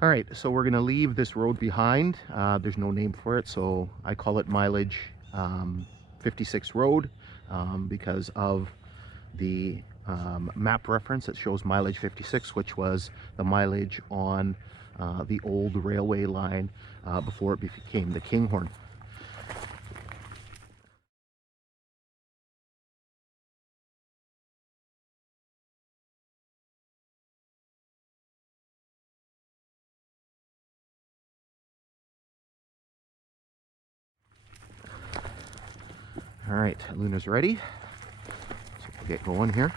All right, so we're gonna leave this road behind. There's no name for it, so I call it mileage 56 road because of the map reference that shows mileage 56, which was the mileage on the old railway line before it became the Kinghorn. All right, Luna's ready, so we'll get going here.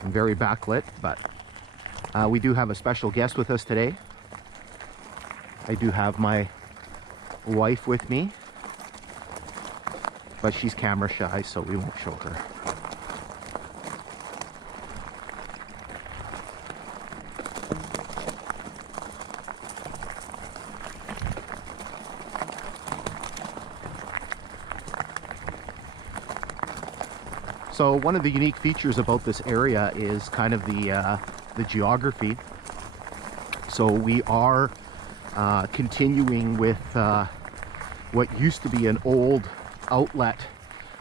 I'm very backlit, but we do have a special guest with us today. I do have my wife with me, but she's camera shy, so we won't show her. So one of the unique features about this area is kind of the geography. So we are continuing with what used to be an old outlet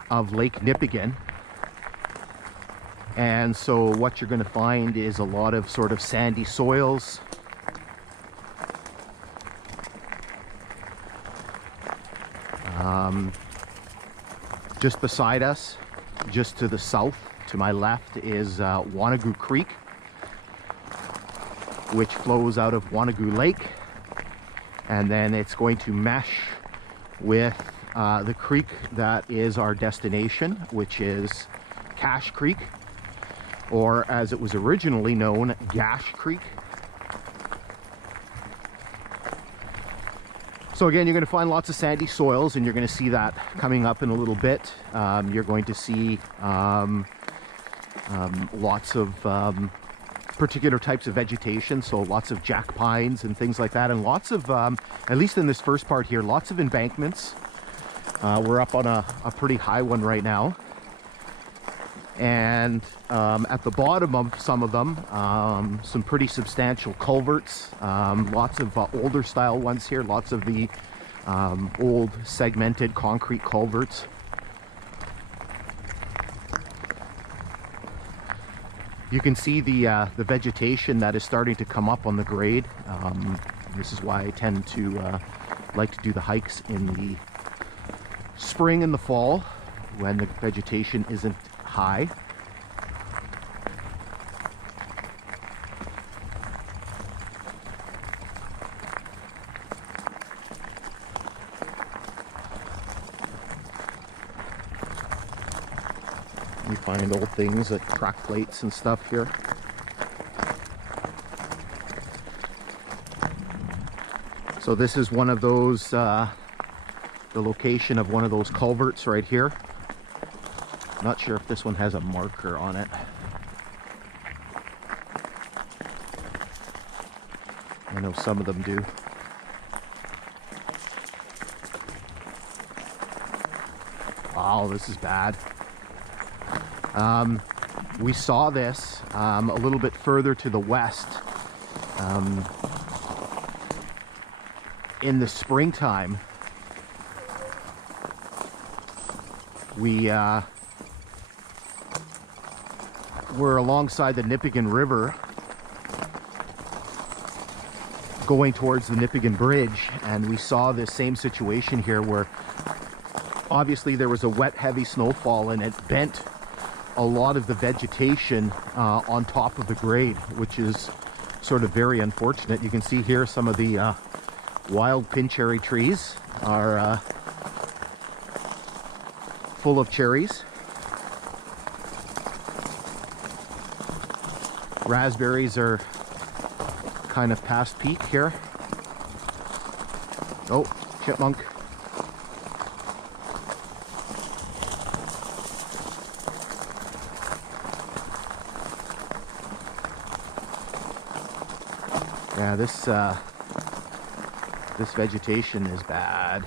of Lake Nipigon. And so what you're going to find is a lot of sort of sandy soils. Just beside us, just to the south, to my left, is Wanagoo Creek, which flows out of Wanagoo Lake, and then it's going to mesh with the creek that is our destination, which is Cache Creek, or as it was originally known, Gash Creek. So again, you're going to find lots of sandy soils, and you're going to see that coming up in a little bit. You're going to see lots of particular types of vegetation, so lots of jack pines and things like that, and lots of, at least in this first part here, lots of embankments. We're up on a pretty high one right now. And at the bottom of some of them, some pretty substantial culverts, lots of older style ones here, lots of the old segmented concrete culverts. You can see the vegetation that is starting to come up on the grade. This is why I tend to like to do the hikes in the spring and the fall when the vegetation isn't high. We find old things like track plates and stuff here. So this is one of those, the location of one of those culverts right here. Not sure if this one has a marker on it. I know some of them do. Wow, this is bad. We saw this a little bit further to the west in the springtime. We're alongside the Nipigon River going towards the Nipigon Bridge, and we saw this same situation here where obviously there was a wet, heavy snowfall and it bent a lot of the vegetation on top of the grade, which is sort of very unfortunate. You can see here some of the wild pin cherry trees are full of cherries. Raspberries are kind of past peak here. Oh, chipmunk. Yeah, this vegetation is bad.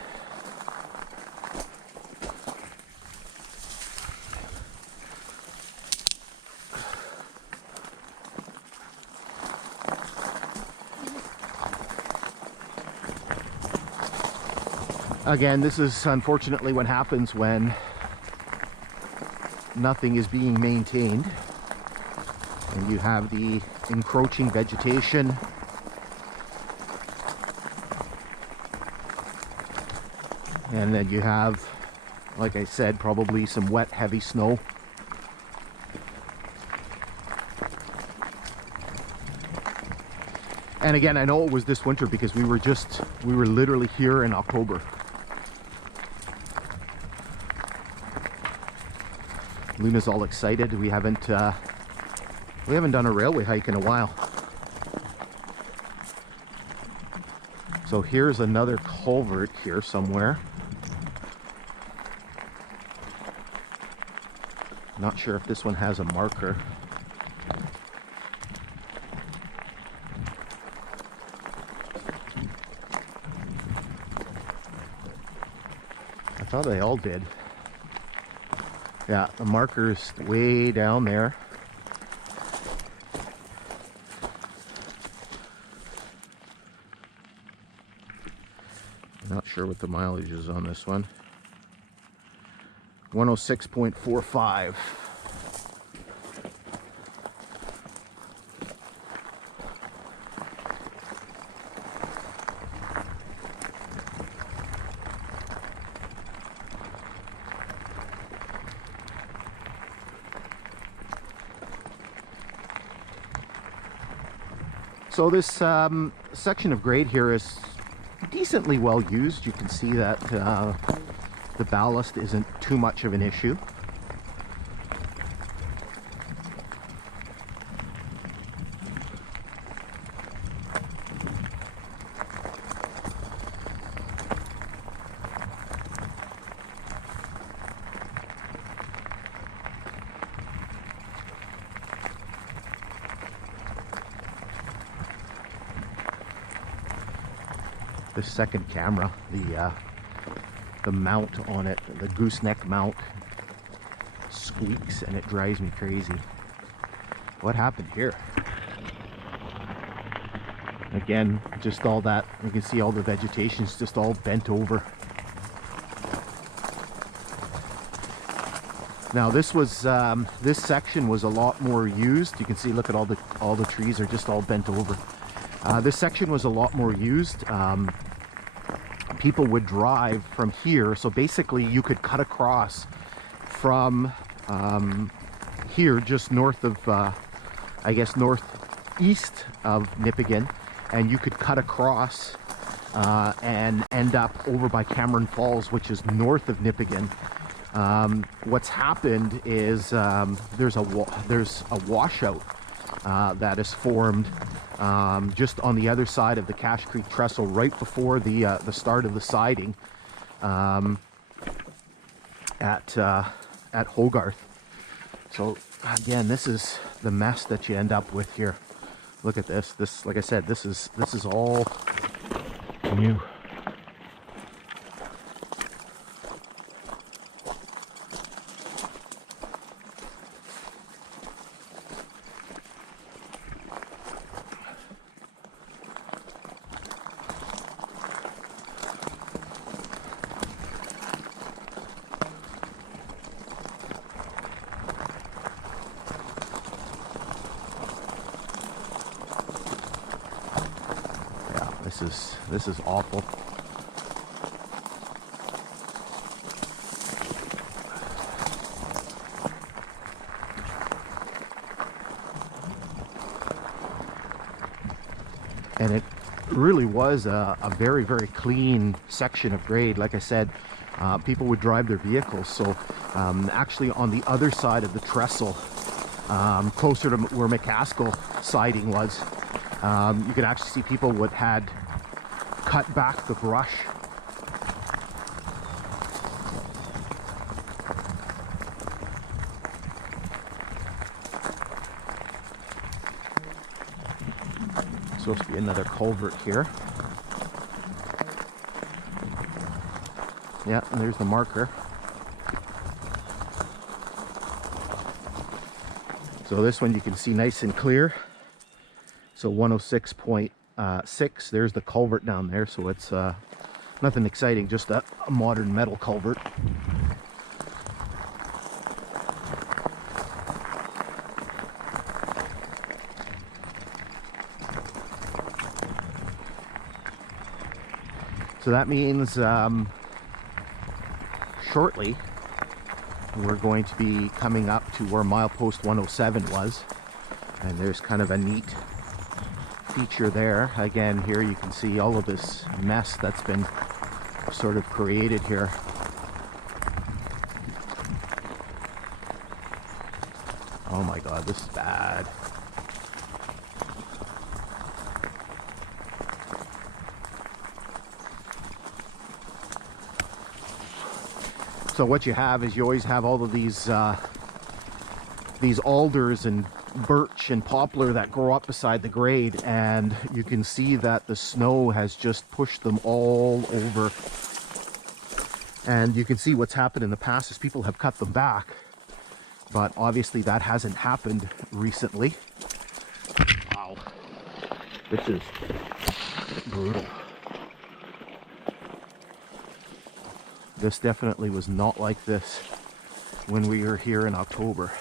Again, this is unfortunately what happens when nothing is being maintained and you have the encroaching vegetation. And then you have, like I said, probably some wet, heavy snow. And again, I know it was this winter because we were literally here in October. Luna's all excited. We haven't done a railway hike in a while. So here's another culvert here somewhere. Not sure if this one has a marker. I thought they all did. Yeah, the marker's way down there. Not sure what the mileage is on this one. 106.45. So this section of grade here is decently well used. You can see that the ballast isn't too much of an issue. This second camera, the mount on it, the gooseneck mount, squeaks and it drives me crazy. What happened here? Again, just all that, you can see all the vegetation's just all bent over. Now this was, this section was a lot more used. You can see, look at all the trees are just all bent over. This section was a lot more used. People would drive from here, so basically you could cut across from here, just north of, I guess northeast of Nipigon, and you could cut across and end up over by Cameron Falls, which is north of Nipigon. What's happened is there's a washout that is formed just on the other side of the Cache Creek Trestle, right before the start of the siding at Hogarth. So again, this is the mess that you end up with here. Look at this. This, like I said, this is all new. This is awful. And it really was a very, very clean section of grade. Like I said, people would drive their vehicles. So actually on the other side of the trestle, closer to where McCaskill siding was, you could actually see people had cut back the brush. Supposed to be another culvert here. Yeah, and there's the marker. So this one you can see nice and clear. So 106.6, there's the culvert down there. So it's Nothing exciting, just a modern metal culvert. So that means shortly we're going to be coming up to where milepost 107 was, and there's kind of a neat feature there. Again, here you can see all of this mess that's been sort of created here. Oh my god, this is bad. So what you have is you always have all of these alders and birch and poplar that grow up beside the grade, and you can see that the snow has just pushed them all over. And you can see what's happened in the past is people have cut them back, but obviously that hasn't happened recently. Wow, this is brutal. This definitely was not like this when we were here in October.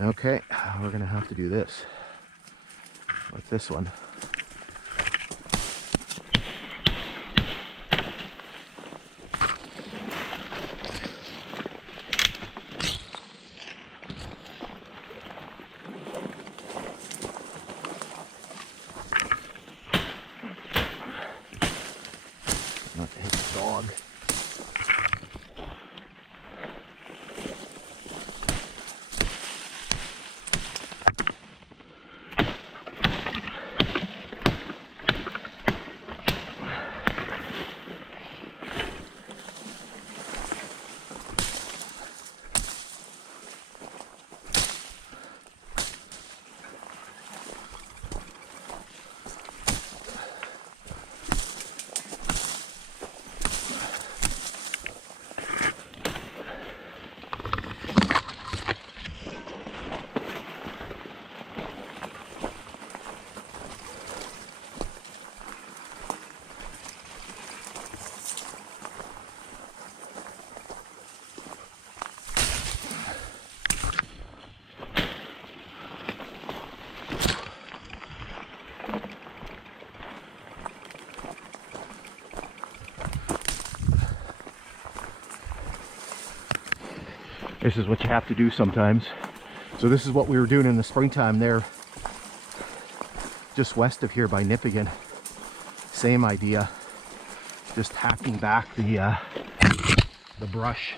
Okay, we're gonna have to do this with this one. Not to hit the dog. This is what you have to do sometimes. So this is what we were doing in the springtime there, just west of here by Nipigon. Same idea, just hacking back the brush.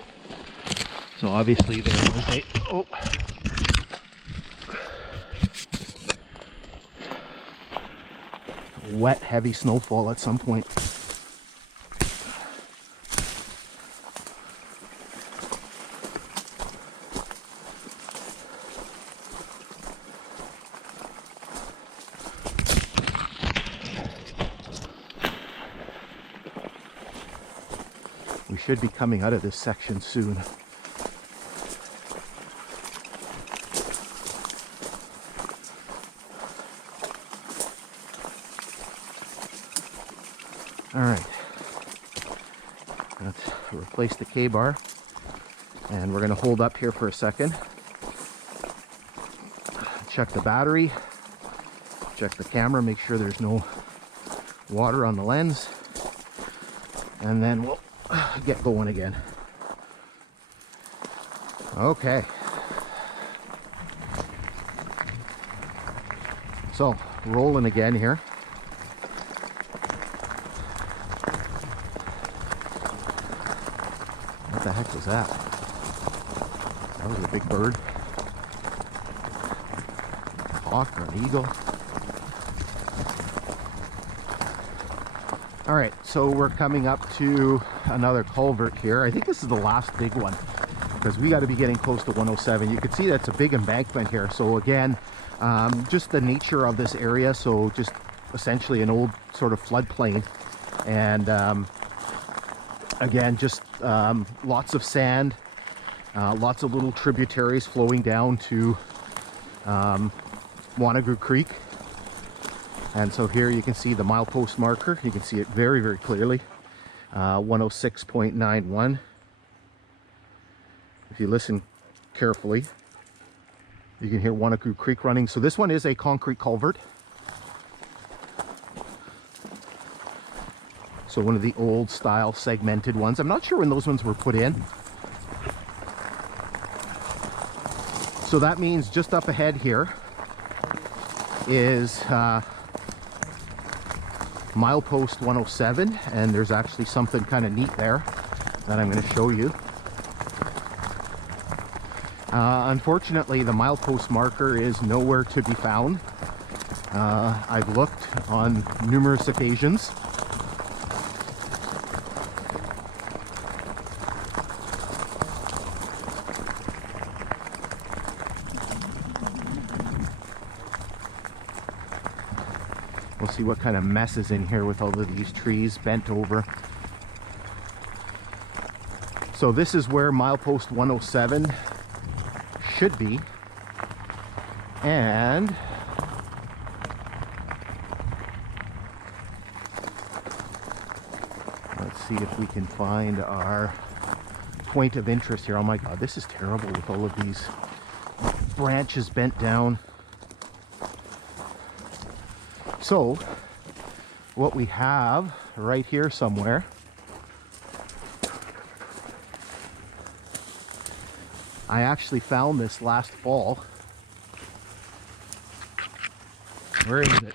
So obviously there was a wet, heavy snowfall at some point. We should be coming out of this section soon. All right, let's replace the K-bar, and we're going to hold up here for a second. Check the battery, check the camera, make sure there's no water on the lens, and then we'll get going again. Okay. So, rolling again here. What the heck was that? That was a big bird. Hawk or an eagle. All right, so we're coming up to another culvert here. I think this is the last big one, because we got to be getting close to 107. You can see that's a big embankment here. So again, just the nature of this area. So just essentially an old sort of floodplain, and again, just lots of sand, Lots of little tributaries flowing down to Wanagoo Creek. And so here you can see the milepost marker. You can see it very, very clearly. 106.91. If you listen carefully, you can hear Wanagoo Creek running. So this one is a concrete culvert. So one of the old style segmented ones. I'm not sure when those ones were put in. So that means just up ahead here is milepost 107, and there's actually something kind of neat there that I'm going to show you. Unfortunately, the milepost marker is nowhere to be found. I've looked on numerous occasions. We'll see what kind of mess is in here with all of these trees bent over. So this is where milepost 107 should be. And let's see if we can find our point of interest here. Oh my God, this is terrible with all of these branches bent down. So what we have right here somewhere, I actually found this last fall. Where is it?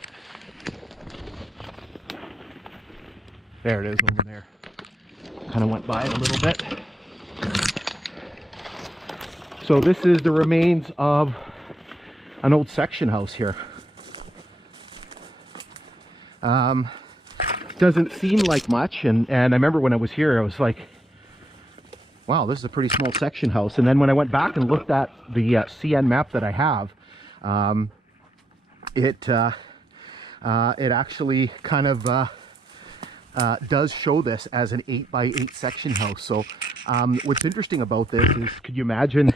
There it is over there. Kind of went by it a little bit. So this is the remains of an old section house here. Doesn't seem like much, and I remember when I was here I was like, wow, this is a pretty small section house. And then when I went back and looked at the CN map that I have, it actually kind of does show this as an 8x8 section house. So what's interesting about this is, could you imagine,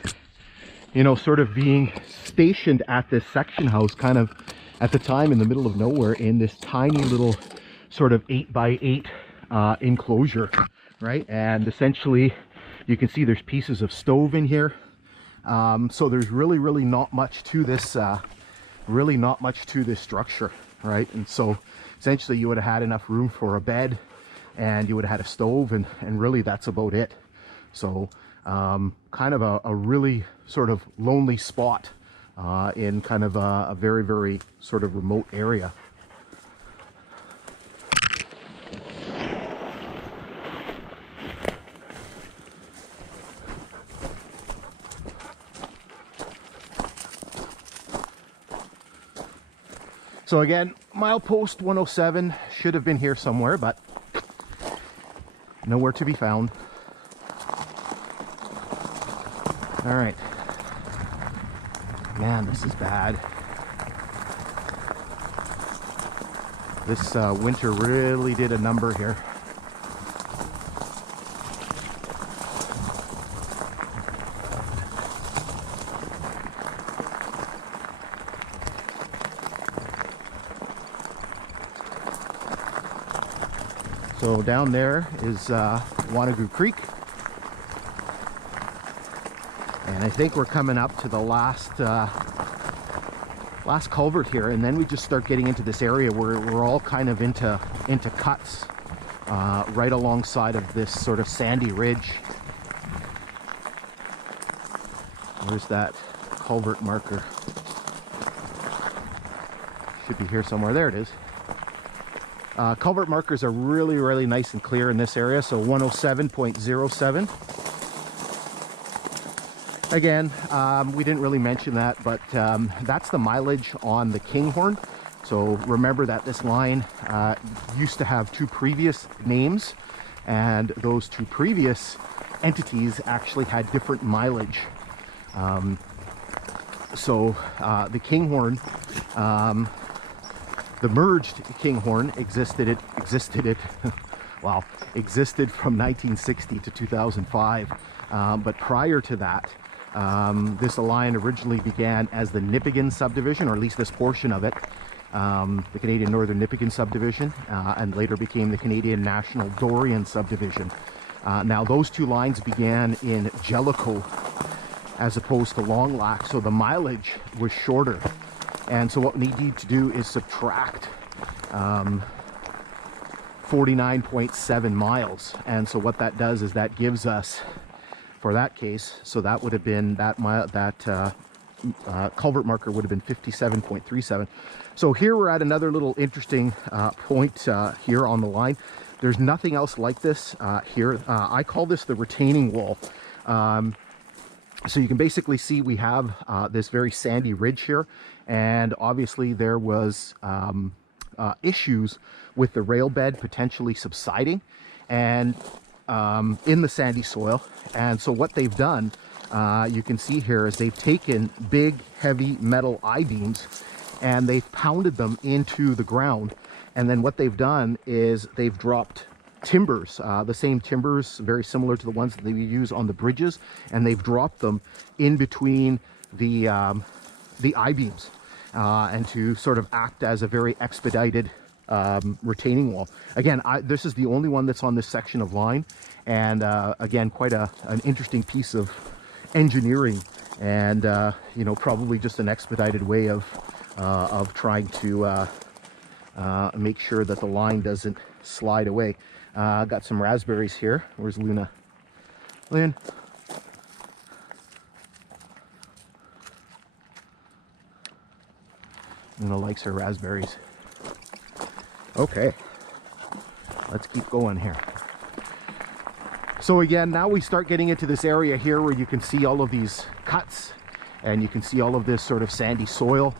you know, sort of being stationed at this section house kind of at the time in the middle of nowhere in this tiny little sort of 8x8 enclosure, right? And essentially you can see there's pieces of stove in here. So there's really not much to this structure, right? And so essentially you would have had enough room for a bed, and you would have had a stove, and really that's about it. So kind of a really sort of lonely spot in kind of a very sort of remote area. So again, milepost 107 should have been here somewhere, but nowhere to be found. All right. Man, this is bad. This winter really did a number here. So down there is Wanagoo Creek. And I think we're coming up to the last culvert here, and then we just start getting into this area where we're all kind of into cuts right alongside of this sort of sandy ridge. Where's that culvert marker? Should be here somewhere. There it is. Culvert markers are really nice and clear in this area. So 107.07. Again, we didn't really mention that, but that's the mileage on the Kinghorn. So remember that this line used to have two previous names, and those two previous entities actually had different mileage. So the Kinghorn, the merged Kinghorn existed from 1960 to 2005. But prior to that, this line originally began as the Nipigon subdivision, or at least this portion of it, the Canadian Northern Nipigon subdivision, and later became the Canadian National Dorian subdivision. Now those two lines began in Jellicoe as opposed to Long Lac, so the mileage was shorter. And so what we need to do is subtract 49.7 miles. And so what that does is that gives us, for that case, so that would have been that mile, that culvert marker would have been 57.37. So here we're at another little interesting point here on the line. There's nothing else like this here. I call this the retaining wall. So you can basically see we have this very sandy ridge here, and obviously there was issues with the rail bed potentially subsiding and in the sandy soil. And so what they've done, you can see here, is they've taken big heavy metal I-beams and they've pounded them into the ground. And then what they've done is they've dropped timbers, the same timbers, very similar to the ones that they use on the bridges, and they've dropped them in between the I-beams, and to sort of act as a very expedited retaining wall. Again, this is the only one that's on this section of line, and again, quite an interesting piece of engineering, and you know, probably just an expedited way of trying to make sure that the line doesn't slide away. Got some raspberries here. Where's Luna? Lynn? Luna likes her raspberries. Okay, let's keep going here. So again, now we start getting into this area here where you can see all of these cuts, and you can see all of this sort of sandy soil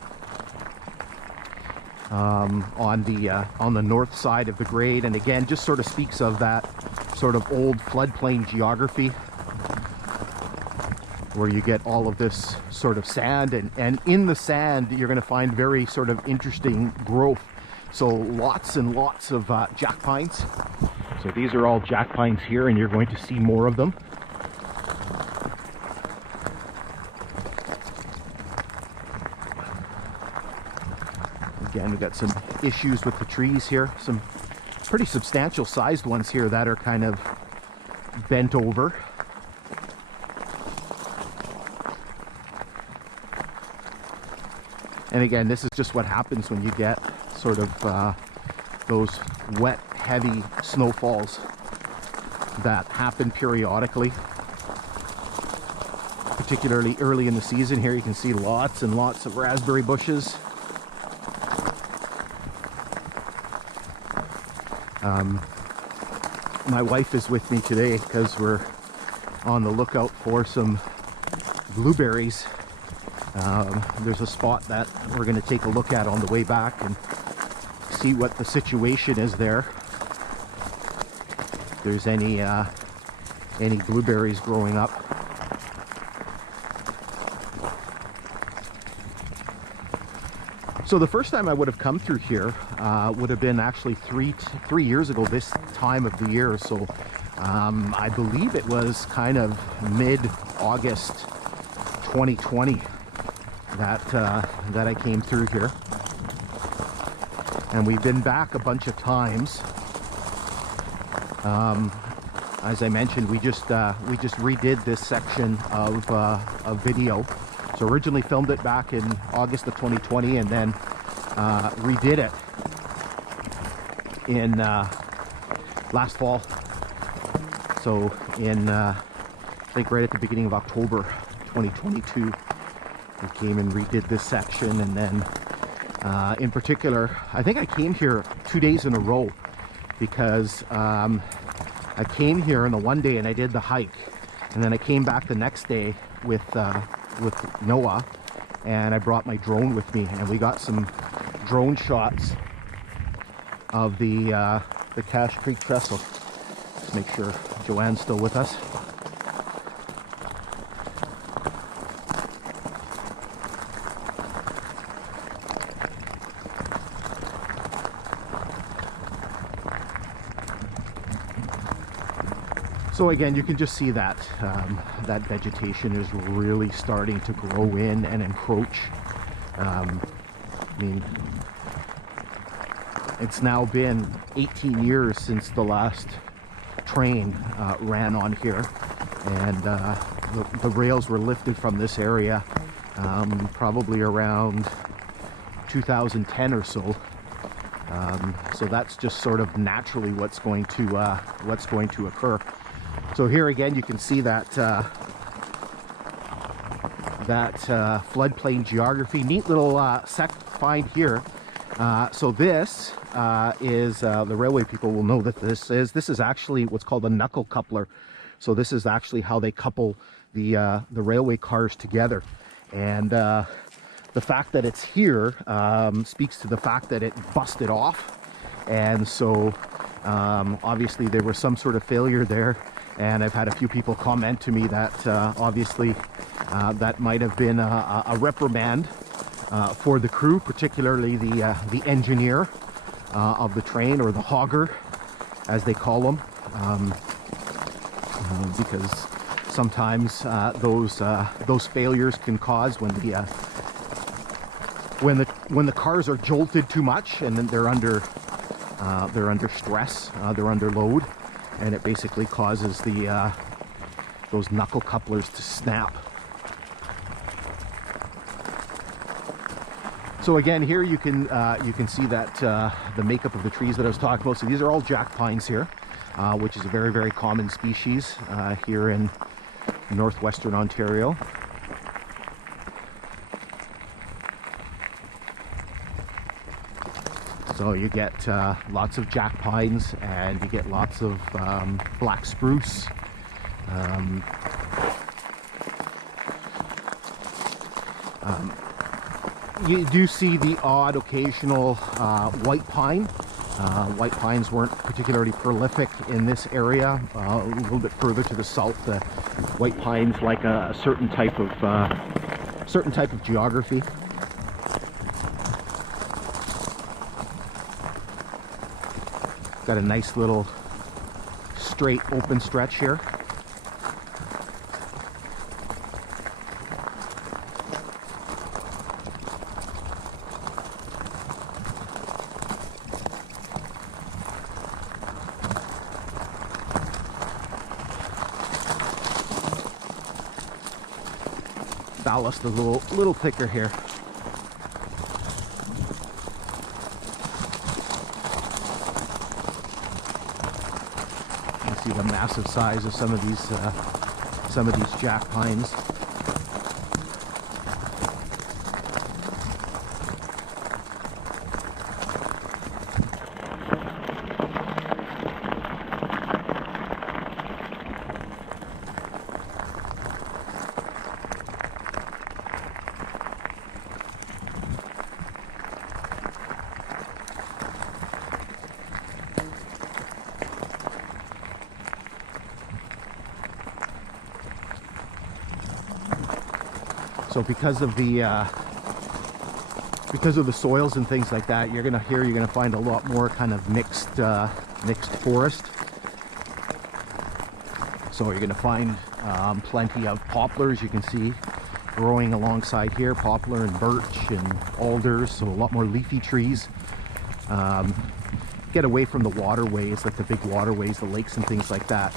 on the north side of the grade. And again, just sort of speaks of that sort of old floodplain geography where you get all of this sort of sand, and in the sand you're going to find very sort of interesting growth. So lots and lots of jack pines. So these are all jack pines here, and you're going to see more of them. Again, we've got some issues with the trees here. Some pretty substantial sized ones here that are kind of bent over. And again, this is just what happens when you get sort of those wet, heavy snowfalls that happen periodically. Particularly early in the season here, you can see lots and lots of raspberry bushes. My wife is with me today because we're on the lookout for some blueberries. There's a spot that we're going to take a look at on the way back and see what the situation is there. If there's any blueberries growing up. So the first time I would have come through here would have been actually three years ago this time of the year. So I believe it was kind of mid-August 2020 that I came through here. And we've been back a bunch of times. As I mentioned, we just redid this section of video. So originally filmed it back in August of 2020, and then redid it in last fall. So in I think right at the beginning of October 2022, we came and redid this section. And then in particular, I think I came here 2 days in a row, because I came here on the one day and I did the hike, and then I came back the next day with Noah, and I brought my drone with me, and we got some drone shots of the Cache Creek Trestle. Let's make sure Joanne's still with us. So again, you can just see that that vegetation is really starting to grow in and encroach. I mean, it's now been 18 years since the last train ran on here, and the rails were lifted from this area probably around 2010 or so. So that's just sort of naturally what's going to occur. So here again, you can see that floodplain geography. Neat little find here. So this is the railway people will know that this is actually what's called a knuckle coupler. So this is actually how they couple the railway cars together, and the fact that it's here speaks to the fact that it busted off, and so obviously there was some sort of failure there. And I've had a few people comment to me that obviously that might have been a reprimand for the crew, particularly the engineer of the train, or the hogger, as they call them, because sometimes those failures can cause when the cars are jolted too much, and then they're under stress, they're under load, and it basically causes those knuckle couplers to snap. So again, here you can see that the makeup of the trees that I was talking about. So these are all jack pines here, which is a very, very common species here in northwestern Ontario. So you get lots of jack pines, and you get lots of black spruce. You do see the odd occasional white pine. White pines weren't particularly prolific in this area. A little bit further to the south, the white pines like a certain type of geography. Got a nice little straight open stretch here. Ballast is a little thicker here. You see the massive size of some of these jack pines. So because of the soils and things like that, you're gonna find a lot more kind of mixed forest. So you're gonna find plenty of poplars, you can see, growing alongside here, poplar and birch and alders, so a lot more leafy trees. Get away from the waterways, like the big waterways, the lakes and things like that.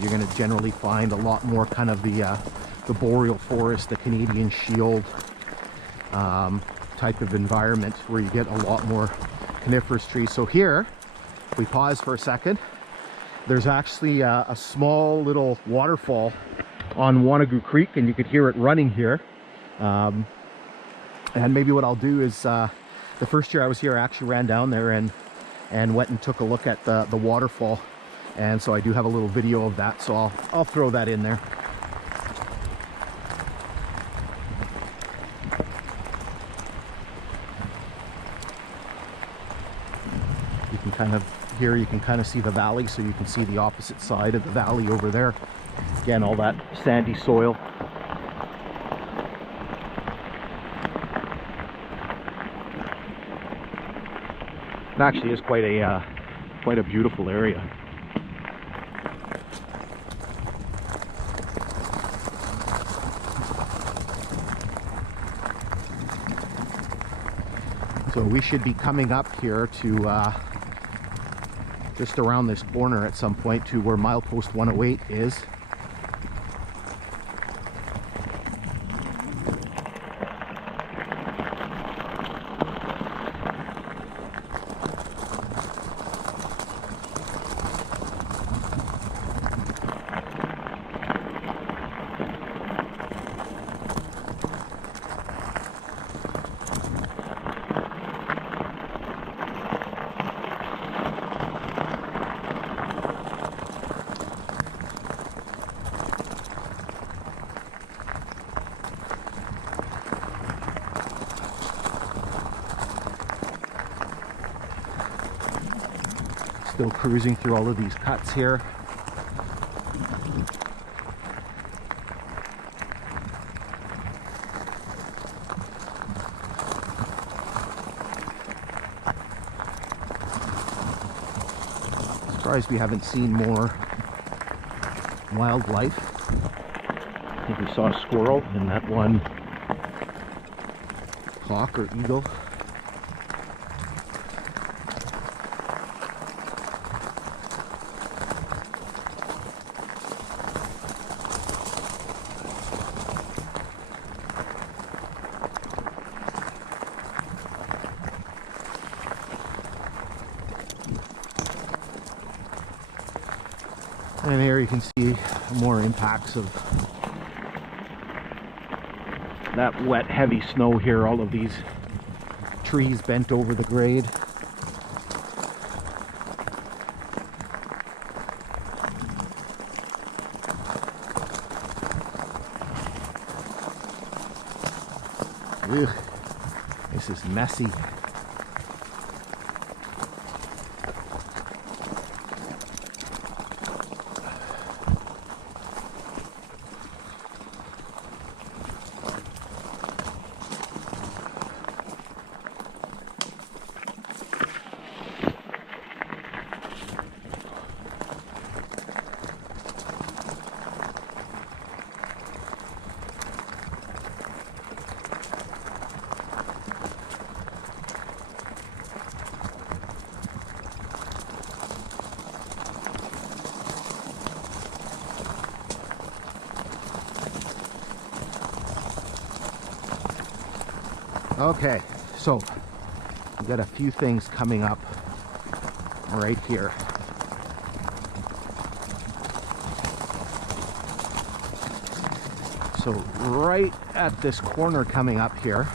You're gonna generally find a lot more kind of the boreal forest, the Canadian shield type of environment, where you get a lot more coniferous trees. So here, if we pause for a second, there's actually a small little waterfall on Wanagoo Creek, and you could hear it running here. And maybe what I'll do is, the first year I was here, I actually ran down there and went and took a look at the waterfall, and so I do have a little video of that, so I'll throw that in there. You can kind of see the valley, so you can see the opposite side of the valley over there. Again, all that sandy soil. It actually is quite a beautiful area. So we should be coming up here to just around this corner at some point to where milepost 108 is. Still cruising through all of these cuts here. Surprised we haven't seen more wildlife. I think we saw a squirrel and that one hawk or eagle. And here you can see more impacts of that wet, heavy snow here. All of these trees bent over the grade. Ugh, this is messy. Okay, so we've got a few things coming up right here. So right at this corner coming up here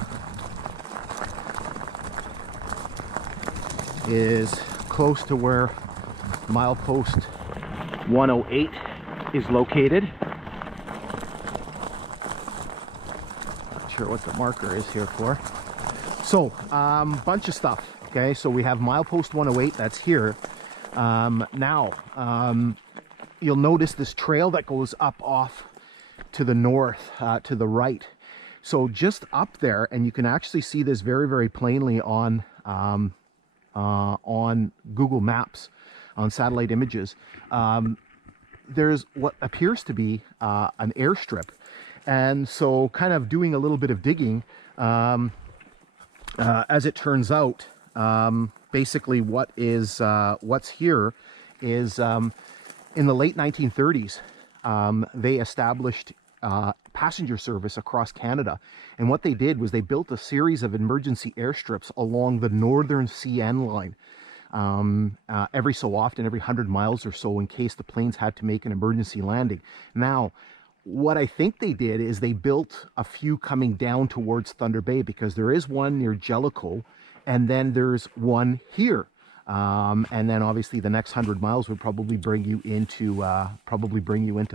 is close to where milepost 108 is located. Not sure what the marker is here for. So, bunch of stuff. Okay, so we have milepost 108, that's here. Now, you'll notice this trail that goes up off to the north, to the right. So just up there, and you can actually see this very, very plainly on Google Maps, on satellite images. There's what appears to be an airstrip. And so kind of doing a little bit of digging, as it turns out, basically what's here is in the late 1930s, they established passenger service across Canada. And what they did was they built a series of emergency airstrips along the northern CN line. Every so often, every 100 miles or so, in case the planes had to make an emergency landing. Now, what I think they did is they built a few coming down towards Thunder Bay, because there is one near Jellicoe, and then there's one here. And then obviously the next 100 miles would probably bring you into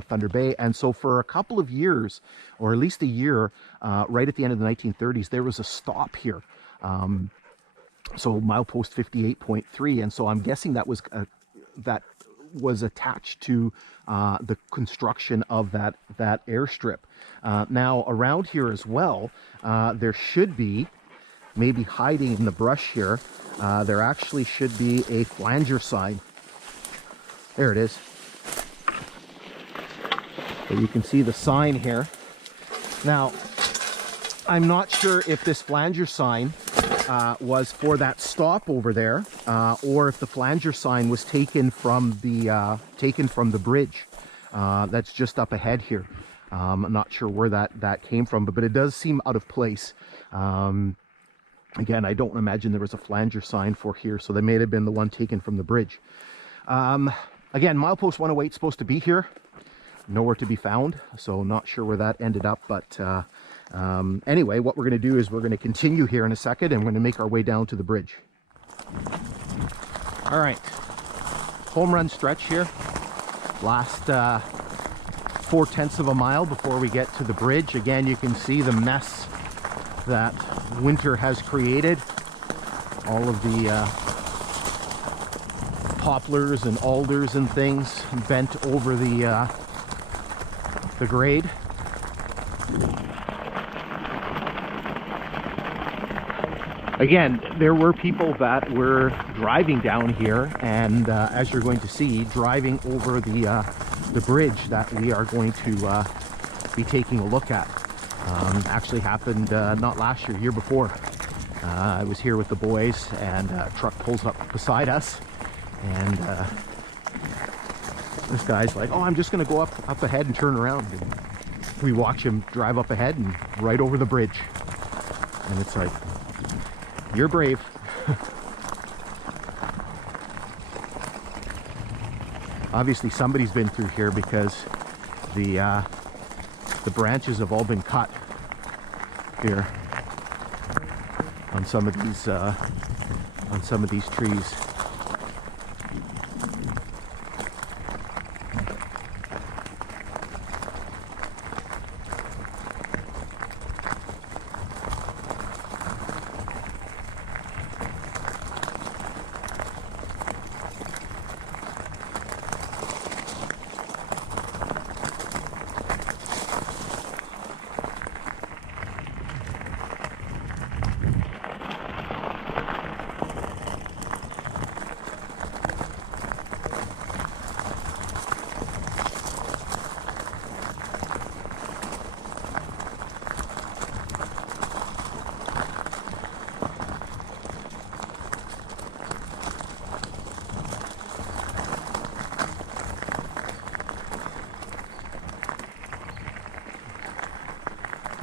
Thunder Bay. And so for a couple of years, or at least a year, right at the end of the 1930s, there was a stop here. So milepost 58.3, and so I'm guessing that was attached to the construction of that airstrip. Now around here as well, there should be, maybe hiding in the brush here, there actually should be a flanger sign. There it is. So you can see the sign here. Now, I'm not sure if this flanger sign was for that stop over there, or if the flanger sign was taken from the bridge that's just up ahead here. I'm not sure where that came from, but it does seem out of place. Again, I don't imagine there was a flanger sign for here, so they may have been the one taken from the bridge. Again, milepost 108 is supposed to be here. Nowhere to be found, so not sure where that ended up, but anyway, what we're going to do is we're going to continue here in a second, and we're going to make our way down to the bridge. All right, home run stretch here. Last 4/10 of a mile before we get to the bridge. Again, you can see the mess that winter has created. All of the poplars and alders and things bent over the grade. Again, there were people that were driving down here, and as you're going to see, driving over the bridge that we are going to be taking a look at. Actually happened not last year, year before. I was here with the boys, and a truck pulls up beside us, and this guy's like, "Oh, I'm just going to go up ahead and turn around." And we watch him drive up ahead and right over the bridge, and it's like, you're brave. Obviously somebody's been through here, because the branches have all been cut here on some of these trees.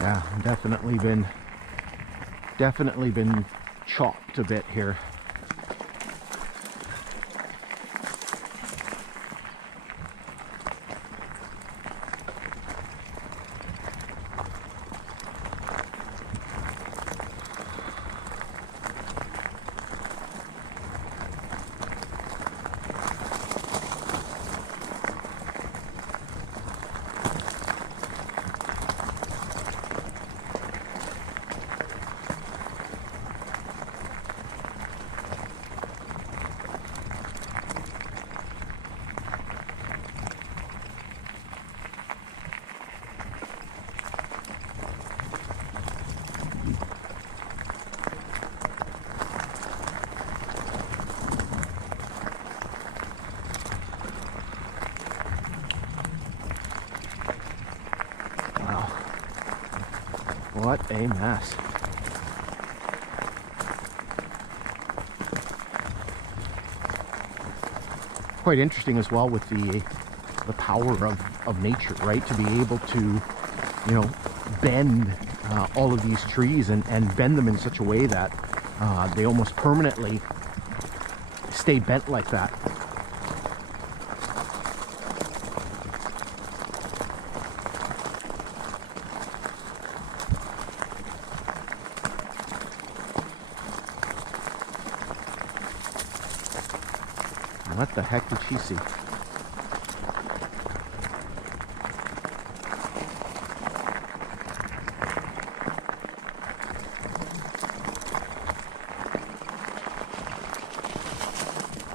Yeah, definitely been chopped a bit here. What a mess. Quite interesting as well with the power of nature, right? To be able to, you know, bend all of these trees and bend them in such a way that they almost permanently stay bent like that. What the heck did she see?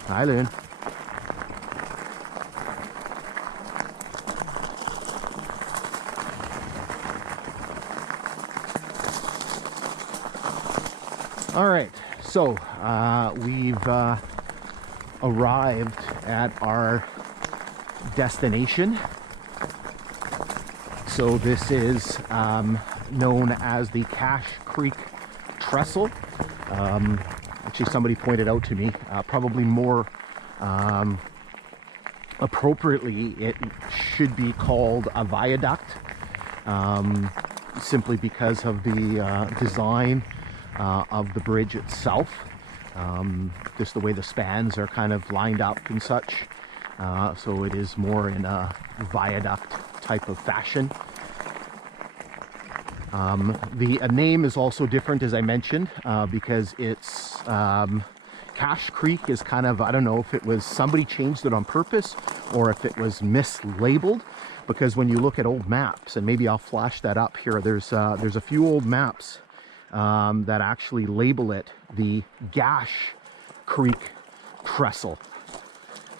Hi, Loon. All right, so we've arrived at our destination. So this is known as the Cache Creek Trestle. Actually, somebody pointed out to me, probably more appropriately, it should be called a viaduct, simply because of the design of the bridge itself. Just the way the spans are kind of lined up and such. So it is more in a viaduct type of fashion. The name is also different, as I mentioned, because it's Cache Creek is kind of, I don't know if it was somebody changed it on purpose or if it was mislabeled, because when you look at old maps, and maybe I'll flash that up here, there's a few old maps that actually label it the Gash Creek Trestle,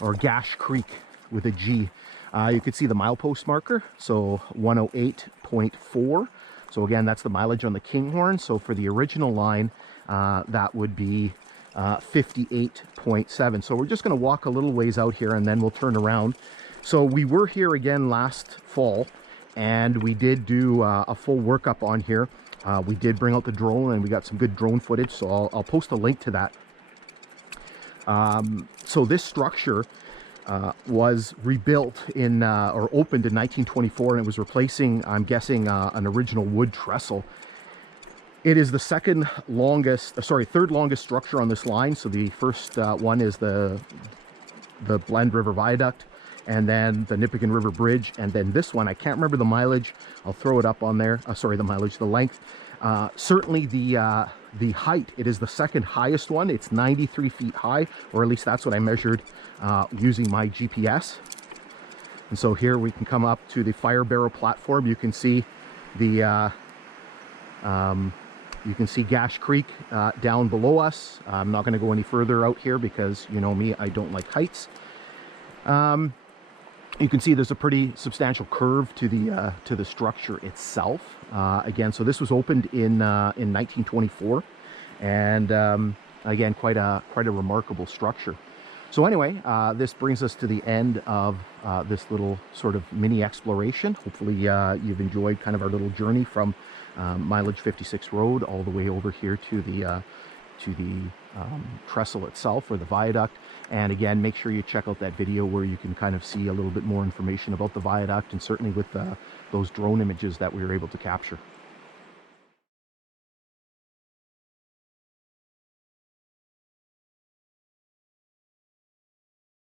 or Gash Creek with a G. You could see the milepost marker, so 108.4. So again, that's the mileage on the Kinghorn. So for the original line, that would be 58.7. So we're just going to walk a little ways out here and then we'll turn around. So we were here again last fall, and we did do a full workup on here. We did bring out the drone, and we got some good drone footage, so I'll post a link to that. So this structure was rebuilt in or opened in 1924, and it was replacing, I'm guessing, an original wood trestle. It is the third longest structure on this line. So the first one is the Blend River Viaduct, and then the Nipigon River Bridge, and then this one, I can't remember the mileage. I'll throw it up on there. Sorry, the mileage, the length. Certainly the height, it is the second highest one. It's 93 feet high, or at least that's what I measured using my GPS. And so here we can come up to the fire barrel platform. You can see the you can see Gash Creek down below us. I'm not going to go any further out here because, you know me, I don't like heights. You can see there's a pretty substantial curve to the structure itself. Again, so this was opened in 1924, and again, quite a remarkable structure. So anyway, this brings us to the end of this little sort of mini exploration. Hopefully you've enjoyed kind of our little journey from Mileage 56 Road all the way over here to the trestle itself, or the viaduct. And again, make sure you check out that video where you can kind of see a little bit more information about the viaduct, and certainly with those drone images that we were able to capture.